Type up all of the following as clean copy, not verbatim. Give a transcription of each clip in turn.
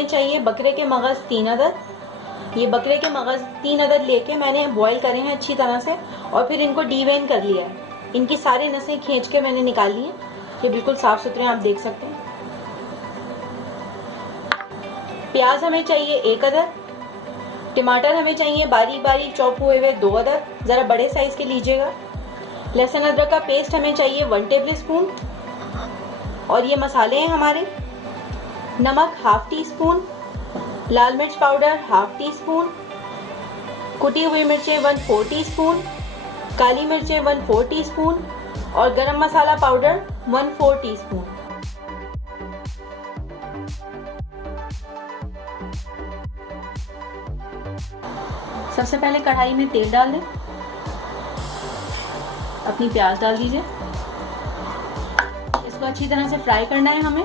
हमें चाहिए बकरे के मगज़ 3 अदद। ये बकरे के मगज़ 3 अदद लेके मैंने बॉईल करे हैं अच्छी तरह से और फिर इनको डीवेन कर लिया है। इनकी सारी नसें खींच के मैंने निकाल ली हैं। ये बिल्कुल साफ़ सुथरे आप देख सकते हैं। प्याज हमें चाहिए 1 अदद। टमाटर हमें चाहिए बारीक बारीक चॉप हुए हुए 2 अदद, ज़रा बड़े साइज़ के लीजिएगा। लहसुन अदरक का पेस्ट हमें चाहिए 1 टेबल स्पून। और ये मसाले हैं हमारे, नमक ½ टी स्पून, लाल मिर्च पाउडर ½ टी स्पून, कुटी हुई मिर्चें 1/4 टी स्पून, काली मिर्चें 1/4 टी स्पून और गरम मसाला पाउडर 1/4 टी स्पून। सबसे पहले कढ़ाई में तेल डाल दें, अपनी प्याज डाल दीजिए, इसको अच्छी तरह से फ्राई करना है हमें।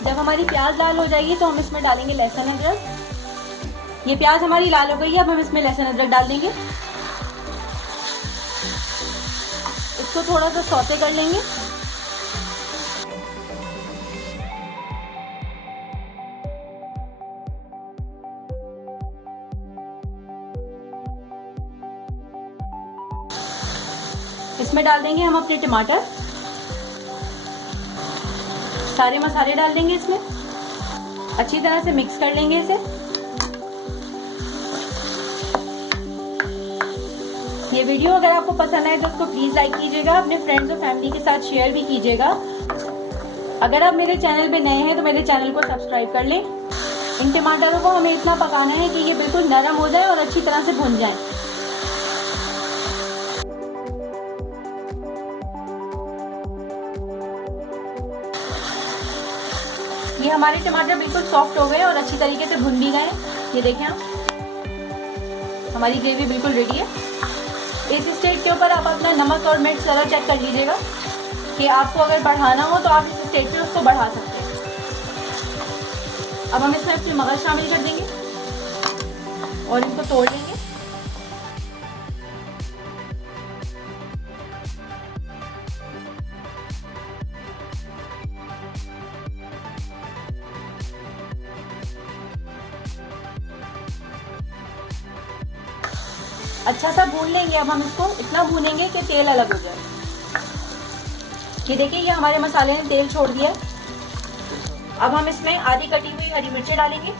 जब हमारी प्याज लाल हो जाएगी तो हम इसमें डालेंगे लहसुन अदरक। ये प्याज हमारी लाल हो गई है, अब हम इसमें लहसुन अदरक डाल देंगे। इसको थोड़ा सा सौते कर लेंगे। इसमें डाल देंगे हम अपने टमाटर, सारे मसाले डाल देंगे इसमें, अच्छी तरह से मिक्स कर लेंगे इसे। ये वीडियो अगर आपको पसंद आए तो उसको प्लीज़ लाइक कीजिएगा, अपने फ्रेंड्स और फैमिली के साथ शेयर भी कीजिएगा। अगर आप मेरे चैनल पे नए हैं तो मेरे चैनल को सब्सक्राइब कर लें। इन टमाटरों को हमें इतना पकाना है कि ये बिल्कुल नरम हो जाए और अच्छी तरह से भुन जाए। ये हमारे टमाटर बिल्कुल सॉफ्ट हो गए और अच्छी तरीके से भुन भी गए। ये देखें आप, हमारी ग्रेवी बिल्कुल रेडी है। इस स्टेज के ऊपर आप अपना नमक और मिर्च ज़रा चेक कर लीजिएगा कि आपको अगर बढ़ाना हो तो आप इस स्टेज पे उसको बढ़ा सकते हैं। अब हम इसमें अपने मगज़ शामिल कर देंगे और इनको तोड़ लेंगे। अच्छा सा भून लेंगे। अब हम इसको इतना भूनेंगे कि तेल अलग हो जाए। ये देखिए, ये हमारे मसाले ने तेल छोड़ दिया। अब हम इसमें आधी कटी हुई हरी मिर्चें डालेंगे,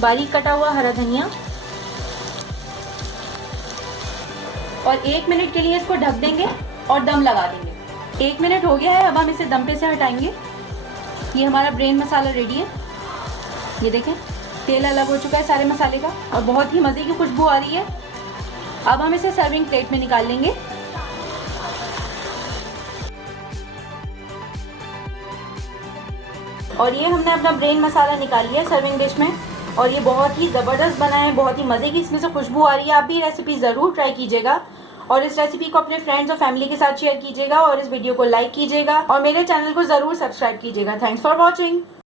बारीक कटा हुआ हरा धनिया और 1 मिनट के लिए इसको ढक देंगे और दम लगा देंगे। 1 मिनट हो गया है, अब हम इसे दम पे से हटाएंगे। ये हमारा ब्रेन मसाला रेडी है। ये देखें, तेल अलग हो चुका है सारे मसाले का और बहुत ही मज़े की खुशबू आ रही है। अब हम इसे सर्विंग प्लेट में निकाल लेंगे। और ये हमने अपना ब्रेन मसाला निकाल लिया सर्विंग डिश में और ये बहुत ही ज़बरदस्त बना है, बहुत ही मज़े की इसमें से खुशबू आ रही है। आप भी रेसिपी ज़रूर ट्राई कीजिएगा और इस रेसिपी को अपने फ्रेंड्स और फैमिली के साथ शेयर कीजिएगा और इस वीडियो को लाइक कीजिएगा और मेरे चैनल को ज़रूर सब्सक्राइब कीजिएगा। Thanks for watching.